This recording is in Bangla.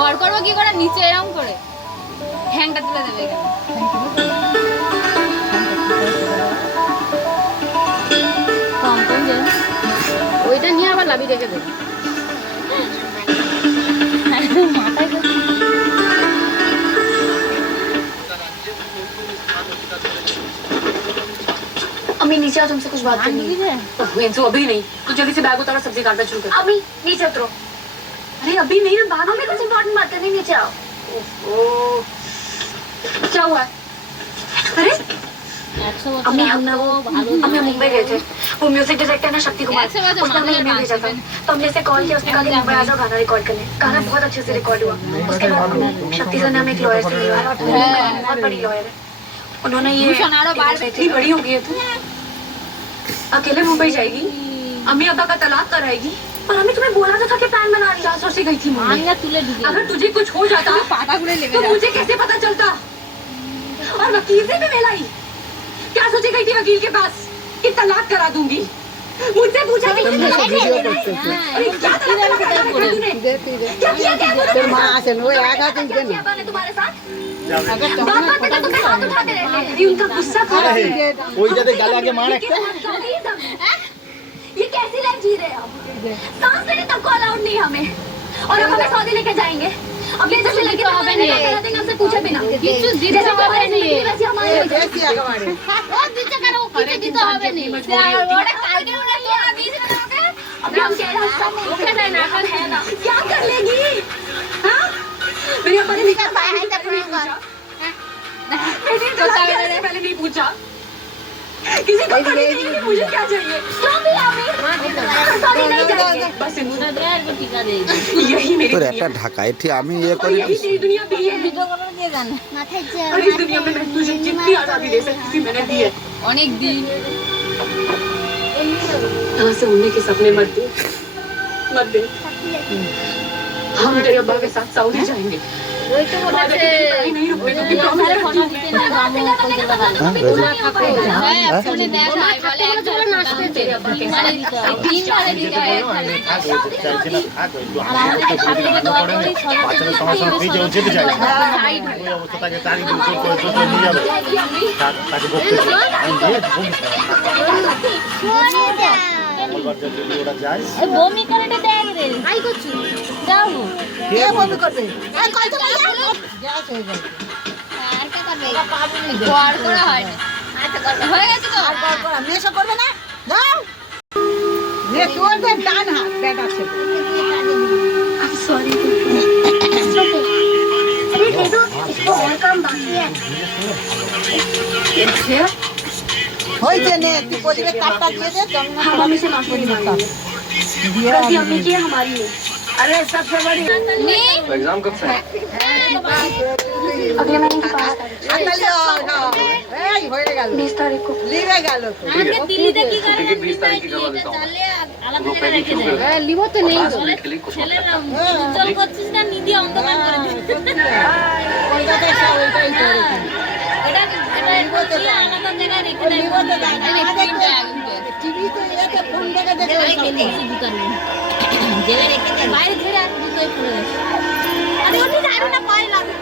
গড় করবো কি করে নিচে এরকম করে ঠ্যাংটা তুলে দেবে এখানে। ওইটা নিয়ে আবার লাভি রেখে দেবে মাথায় अम्मी नीचे आओ, तुमसे कुछ बात करनी है। तो अभी नहीं, तू जल्दी से बैग उतारो, सब्जी काटना शुरू कर। अम्मी नीचे उतरो। अरे अभी नहीं ना, बाद में कुछ इम्पोर्टेंट बात करनी, नीचे आओ। ओह, क्या हुआ है? अरे अम्मी हम ना वो हमें मुंबई गए थे, वो म्यूजिक डायरेक्टर ना शक्ति कुमार, उसने हमें ईमेल भेजा था, तो हमने इसे कॉल किया, उसने कहा कि मुंबई आ जाओ गाना रिकॉर्ड करने। गाना बहुत अच्छे से रिकॉर्ड हुआ। उसके बाद शक्ति सर ने हमें एक लॉयर से मिलवाया, बहुत बड़ी लॉयर है। उन्होंने ये इतनी बड़ी हो गई है तू, अकेले मुंबई जाएगी? अम्मी अब्बा का तलाक कराएगी? पर हमें तुम्हें बोला तो था कि प्लान बना रही। 400 से गई थी मुंबई। अगर तुझे कुछ हो जाता तो मुझे कैसे पता चलता? और वकील से भी मिलाई, क्या सोचे गई थी वकील के पास कि तलाक करा दूंगी? मुझसे पूछा कि क्या तलाक करा तूने? क्या किया मैंने तुम्हारे साथ? बात बात पे तुम्हें हाथ उठाते रहते हैं। उनका गुस्सा खराब है। ये कैसी लाइफ जी रहे हैं आप? सांस लेने तक को अलाउड नहीं हमें, और अब हमें सऊदी लेके जाएंगे। अब ले जैसे लड़के तो हमें नहीं करा देंगे, हमसे पूछे बिना। जैसे हमारे नहीं है वैसे हमारे बहुत दिक्कत करो किसी की तो हमें नहीं ओरे काल के उन्हें तो आदि से बनाओगे। अभी हम कह रहे हैं सब ओके ना नाटक है ना, क्या कर लेगी? हाँ मेरी अब्बा ने नहीं कहा, पहले नहीं पूछा, किसी को पता नहीं कि मुझे क्या चाहिए। क्यों भी आमिर सऊदी नहीं जाएंगे। बस यही मेरी তোর दुनिया একটা है। ঢাকায় ঠিক আমি और यही तेरी दुनिया भी है। और इस दुनिया में मैं तुझे जितनी आजादी दे सकती थी मैंने दी है। অনেক দিন यहाँ से उड़ने के सपने मत दे, मत दे। हम तेरे अब्बा के साथ सऊदी जाएंगे। बाबा की तेरी पढ़ाई नहीं रुकने दूंगी, प्रॉमिस करती हूँ मैं। শুনে দেখ ভাই বলে একজন নাচতে তেরে আব্বা के साथ तीन बारे दिया है আর আমাদের সাথে দোয়া করি বাচ্চাদের সমস্যা এই যে যেতে চাই ওই অবস্থাটাকে তারই দূর করে চলে নিয়ে যাবে তাকে বলতে আমি দিয়ে মঙ্গলবার যদি ওরা যায় এই বমি করে দেখ রে আই করছি যাও কে বমি করবে এই কল তো ভাইয়া গ্যাস হয়ে যাবে আর কি করবে আর করা হয় না আচ্ছা করবে হয়ে গেছে তো আর করা মেশো করবে না যাও নে তোর তো ডান হাত ব্যাগ আছে सॉरी अरे दे दो, इसको और काम बाकी है। হইছে নে তুই বলিবে কাটটা দিয়ে দে জমনা हम मम्मी से माफी मांगते हैं। गलती अम्मी की है, हमारी है। अरे सबसे बड़ी तो एग्जाम कब से है? अगले महीने की 5 আতালিও এই হয়ে গেল 20 तारीख को। লিবে গেল তো আগে দিল্লিতে কি করে टिकट 20 तारीख की करवा देता हूँ তাহলে আলাদা लोग করে पैकिंग রেখে शुरू দেয় कर লিবো তো নেই पास होने के लिए कुछ मत करना। চল করছিস না নিদি অন্ধকার করে দিস কলকাতা সব ওইটাই করে এটা করছি আলাদা জায়গায় রেখে দেয় লিবো তো প্রিন্টটা টিভি তো এতে ফোন দেখে দেখে জেলে রেখে দেয় বাইরে ছেড়ে আর দুটোই পড়ে গেছে আরে ওটি জানো না পায় লাগে